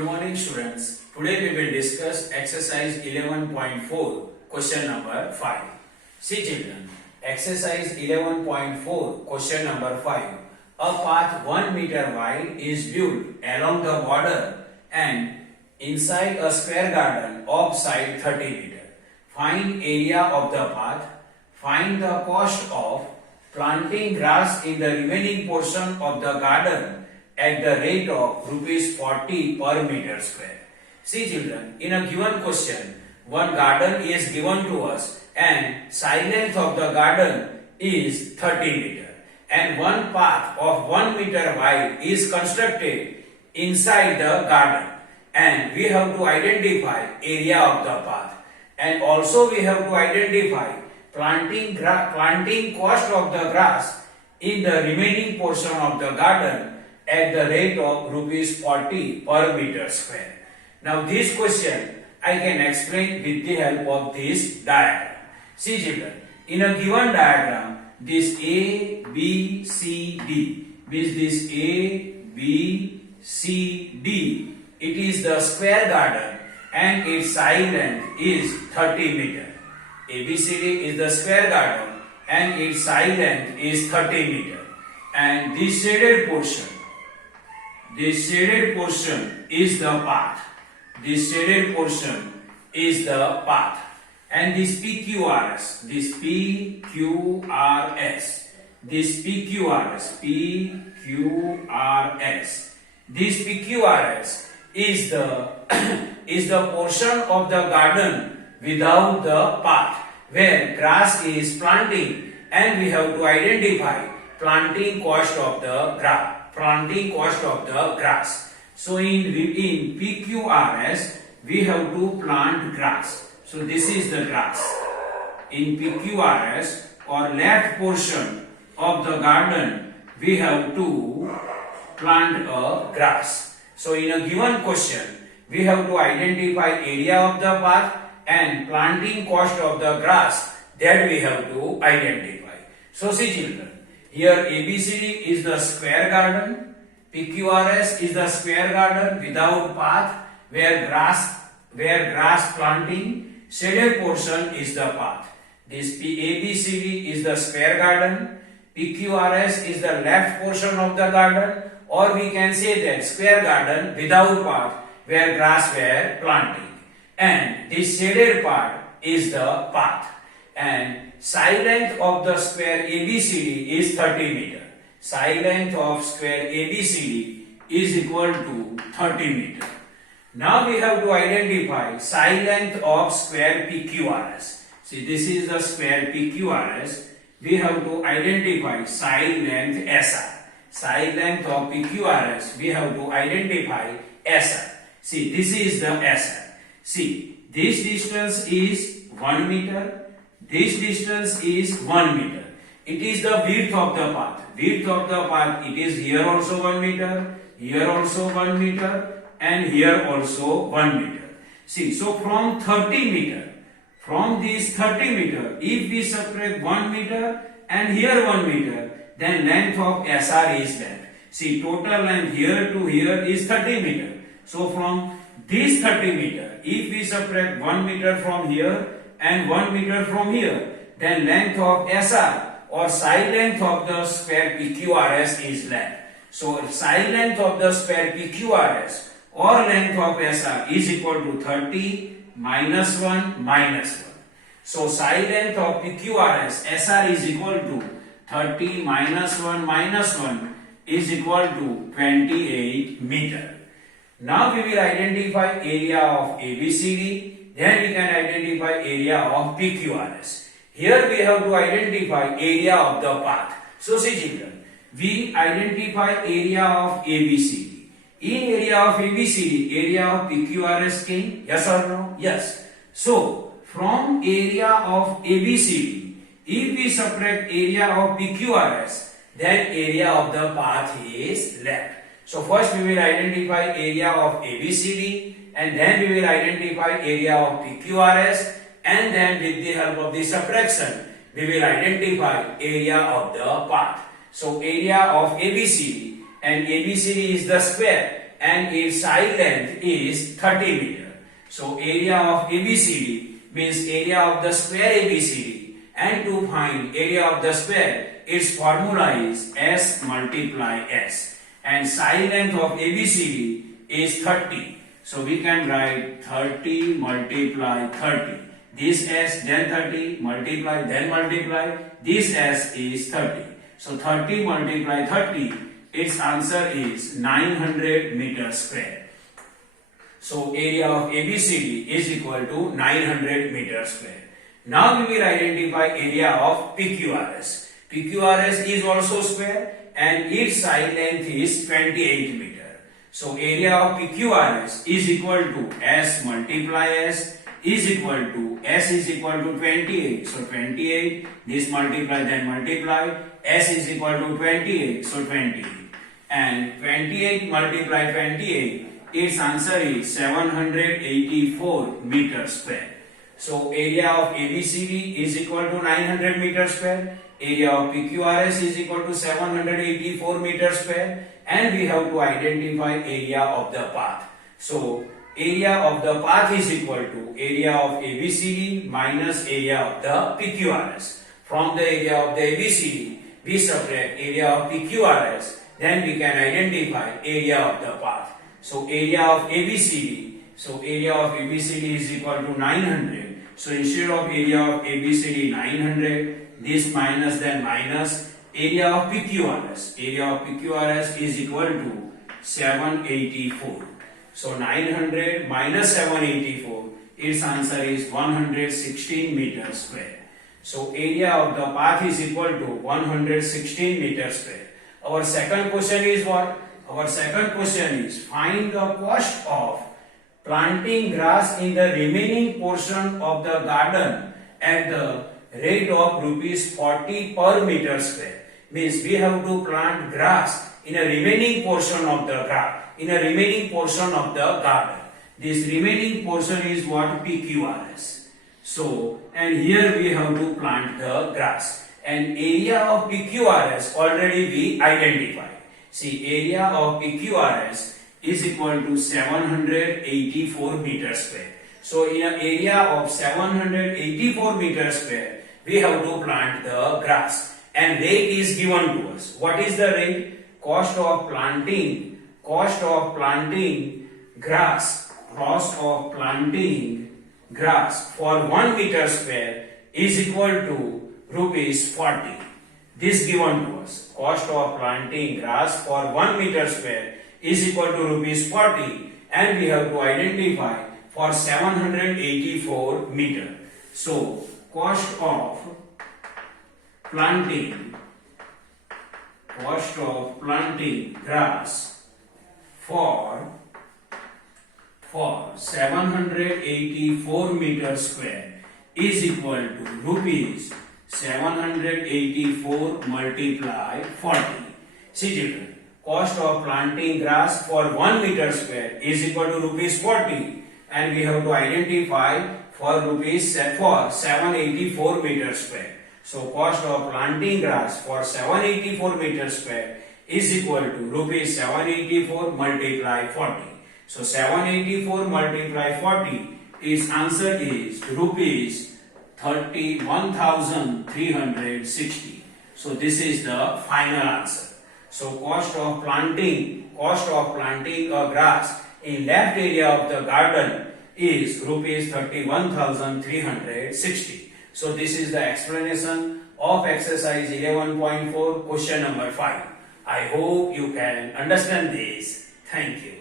Good morning students. Today we will discuss exercise 11.4 question number 5. See children, exercise 11.4 question number 5. A path 1 meter wide is built along the border and inside a square garden of side 30 meter. Find area of the path. Find the cost of planting grass in the remaining portion of the garden at the rate of rupees 40 per meter square. See children, in a given question, one garden is given to us and side length of the garden is 30 meter and one path of 1 meter wide is constructed inside the garden and we have to identify area of the path and also we have to identify planting cost of the grass in the remaining portion of the garden at the rate of rupees 40 per meter square. Now this question I can explain with the help of this diagram. See children, in a given diagram, this A, B, C, D, means this A, B, C, D, it is the square garden and its side length is 30 meter. ABCD is the square garden and its side length is 30 meter. And this shaded portion is the path. This shaded portion is the path. And this PQRS, this PQRS, this is the portion of the garden without the path where grass is planting and we have to identify planting cost of the grass. So in PQRS we have to plant grass. So this is the grass. In PQRS or left portion of the garden we have to plant a grass. So in a given question we have to identify area of the path and planting cost of the grass that we have to identify. So see children, here ABCD is the square garden, PQRS is the square garden without path where grass planting, shaded portion is the path. This ABCD is the square garden, PQRS is the left portion of the garden, or we can say that square garden without path where grass were planting. And this shaded part is the path. And side length of the square ABCD is 30 meter. Side length of square ABCD is equal to 30 meter. Now we have to identify side length of square PQRS. See, this is the square PQRS. We have to identify side length SR. Side length of PQRS, we have to identify SR. See, this is the SR. See, this distance is 1 meter. This distance is 1 meter. It is the width of the path. Width of the path, it is here also 1 meter, here also 1 meter, and here also 1 meter. See, so from 30 meter, from this 30 meter, if we subtract 1 meter and here 1 meter, then length of SR is length. See, total length here to here is 30 meter. So from this 30 meter, if we subtract 1 meter from here and 1 meter from here, then length of SR or side length of the square PQRS is length. So side length of the square PQRS or length of SR is equal to 30 minus 1 minus 1. So side length of PQRS SR is equal to 30 minus 1 minus 1 is equal to 28 meter. Now we will identify area of ABCD, then we can identify area of PQRS. Here we have to identify area of the path. So see children, we identify area of ABCD. In area of ABCD, area of PQRS came, yes or no? Yes. So from area of ABCD, if we subtract area of PQRS, then area of the path is left. So first we will identify area of ABCD and then we will identify area of PQRS and then with the help of the subtraction we will identify area of the path. So area of ABCD, and ABCD is the square and its side length is 30 meter. So area of ABCD means area of the square ABCD, and to find area of the square, its formula is S multiply S, and side length of ABCD is 30. So we can write 30 multiply 30. This S then 30 multiply then multiply. This S is 30. So 30 multiply 30, its answer is 900 meters square. So area of ABCD is equal to 900 meters square. Now we will identify area of PQRS. PQRS is also square and its side length is 28 meter. So area of PQRS is equal to S multiply S is equal to S is equal to 28. So 28, this multiply then multiply, S is equal to 28. So 28. And 28 multiply 28, its answer is 784 meters square. So area of ABCD is equal to 900 meters square. Area of PQRS is equal to 784 meters square, and we have to identify area of the path. So area of the path is equal to area of ABCD minus area of the PQRS. From the area of the ABCD, we subtract area of PQRS, then we can identify area of the path. So area of ABCD, is equal to 900. So instead of area of ABCD 900, this minus then minus area of PQRS. Area of PQRS is equal to 784. So 900 minus 784, its answer is 116 meters square. So area of the path is equal to 116 meters square. Our second question is what? Our second question is find the cost of planting grass in the remaining portion of the garden at the rate of rupees 40 per meter square. Means we have to plant grass in a remaining portion of the garden. This remaining portion is what? PQRS. So, and here we have to plant the grass. And area of PQRS already we identified. See, area of PQRS is equal to 784 meters square. So in an area of 784 meters square, we have to plant the grass. And rate is given to us. What is the rate? Cost of planting grass for 1 meter square is equal to rupees 40. This given to us. Cost of planting grass for 1 meter square is equal to rupees 40, and we have to identify for 784 meter. So cost of planting grass for 784 meter square is equal to rupees 784 multiply 40. See children, cost of planting grass for 1 meter square is equal to rupees 40, and we have to identify for 784 meter square. So cost of planting grass for 784 meter square is equal to rupees 784 multiply 40. So 784 multiply 40, its answer is rupees 31,360. So this is the final answer. So cost of planting a grass in left area of the garden is rupees 31,360. So this is the explanation of exercise 11.4 question number 5. I hope you can understand this. Thank you.